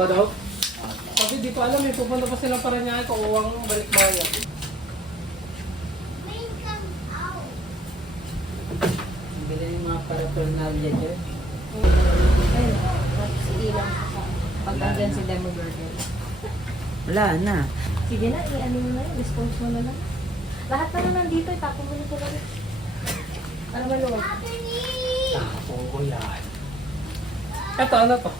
Ba daw? Sabi, di ko alam eh. Pupunta pa silang Paranaque kung uwang balik-bayan. Bili yung mga paraphernalia dyan. Ayun, tapos ilang pag nandyan si Demo Burger. Wala na. Sige na, i-ano mo na yun, dispose mo na lang. Lahat na lang nandito, itapon mo na ito lang. Ano maluwag? Tapo ko yan. Ito, ano to?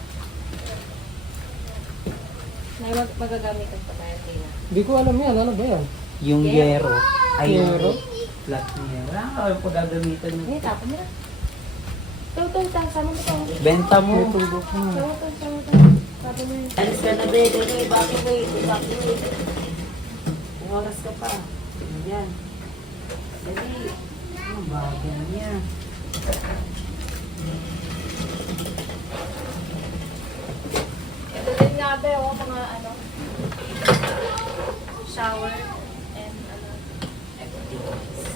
May magagamit ang patayan, Hindi ko alam yan. Ano ba yan? Yung yero. Ay, Yero? flat niya. Wala ka kami pagagamitan Hindi, ng... tapon mo na. Ito, sama mo ito. Benta mo. Sama ito. Tapon mo yun. Alis ka na, Bede. Evacuate. May oras ka pa. Yan. Dali. Ang bagay niya. Ito din nga ba, mga ano, shower and ano, activities.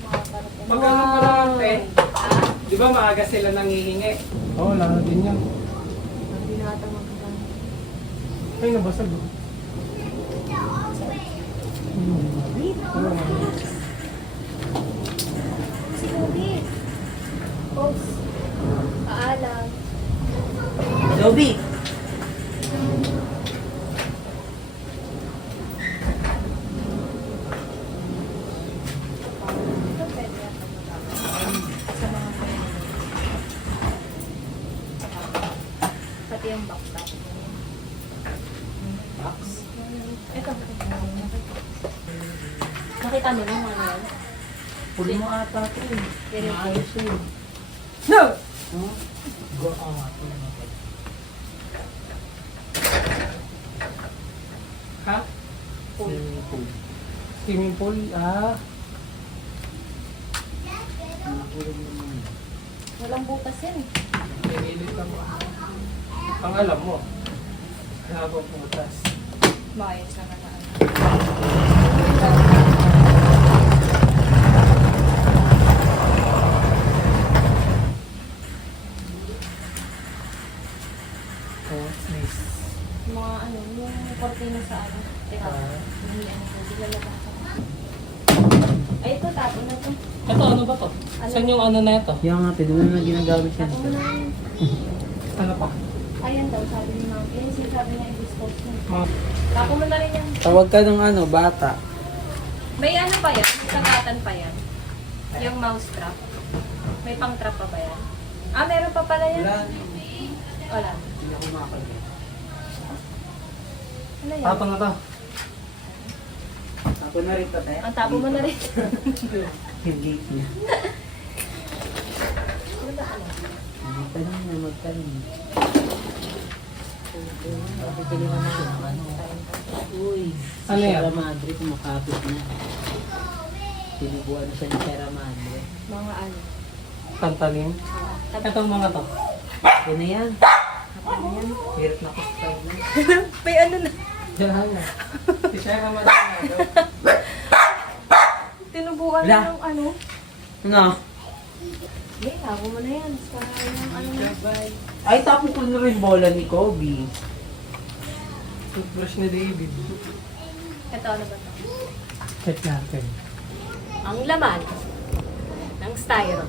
Mga parang Pag ano pa naman, te? Di ba maaga sila nangihingi? Oo, wala na din yan. Hindi nata magkakano. Ay, nabasag. Si Ruby. Post. Paalam. Dobby. Ito pwede yata magkakano. Sa mga pwede. Pati yung backpack. Box. Ito. Nakita mo yung ano yan? Puli mo ata ito eh. Very Maayos eh. No! Huh? Go on. Ha? Swimming pool. Swimming pool? Ah. Nakulog naman. Walang butas yan eh. Pinilit lang. Ang alam mo. Habang putas. Maayos naman na ano. Oh, what's this? Mga ano, yung kortina sa ano. Teka, Ah. hindi ano po, di lalabas ako. Ay, ito, tapon na ito. Ito, ano ba to? Saan yung ano na ito? Yung nga, doon na ginagamit yan. Tapon mo na yun. Ano pa? Ayan daw, sabi ni Ma'am. Yan, sinasabi niya, i-dispose mo. Mga... Tapon mo na rin yan. Tawag ka ng ano, bata. May ano pa yan? May sagatan pa yan? Yung mouse trap? May pang trap pa ba yan? Ah, meron pa pala yan? Wala. Wala. Hindi ako makakagay. Ano yan? Tapon na to. Ako na rin pa tayo. Ang tapo mo na rin. Yung gate niya. Ano ba ano? Hindi pa lang na magtanong. Pabibili mo na yung ano. Uy, si Ano yan? Sierra Madre kumakapit na. Sinubuan na siya ni Sierra Madre. Mga ano? Tantalim. Tapos, Itong mga to. Yan na yan. ano yan? Hirap na kustal na. May ano na? Diyan na. Si Shara Madonna. Tinubukan Wala. na ng ano? Ano? Hindi, hago mo na yan. Para yung ano na. Ay, tapos ko na rin bola ni Kobe. Toothbrush ni David. Ito, ano ba ito? Check natin. Ang laman ng styro.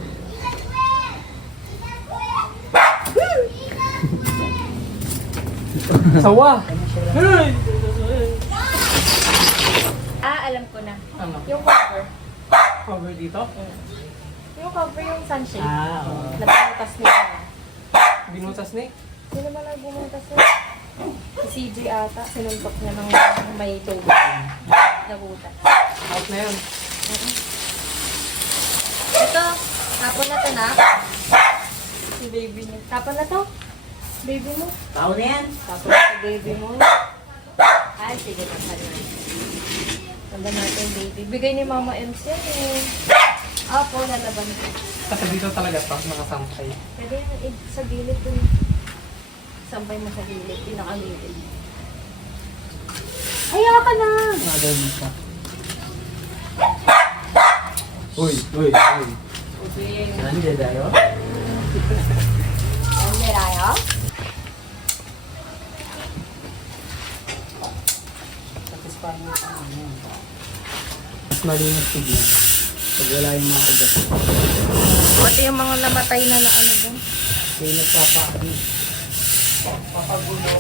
Sawa! Hey! Ah, alam ko na. Ano? Yung cover. Cover dito? Yung cover yung sunshade. Ah, oo. Nabutas niya. Binutas ni? Sino ba nagbumuntas niya? Si CJ ata. Sinuntok niya ng may tubig. Nabutas. Out na yun. Ito, tapon na to na. Si baby niya. Tapon na to. Baby mo. Tao na yan. Tapon na to baby mo. Ay, sige, tapon na. Tanda natin baby. Bigay ni Mama MC yan eh. Apo, lalaban ko. Kasi dito talaga to, nakasampay. Pwede yan sa gilid dun. Sampay mo sa gilid, pinakagilid. Ayaw ka na! Mother mo siya. Uy, uy, uy. Okay. Nandiyan tayo? Ano tayo? mas malinis tignan. Pag wala yung mga ugat. Pati yung mga namatay na ano doon. Kaya papagulo.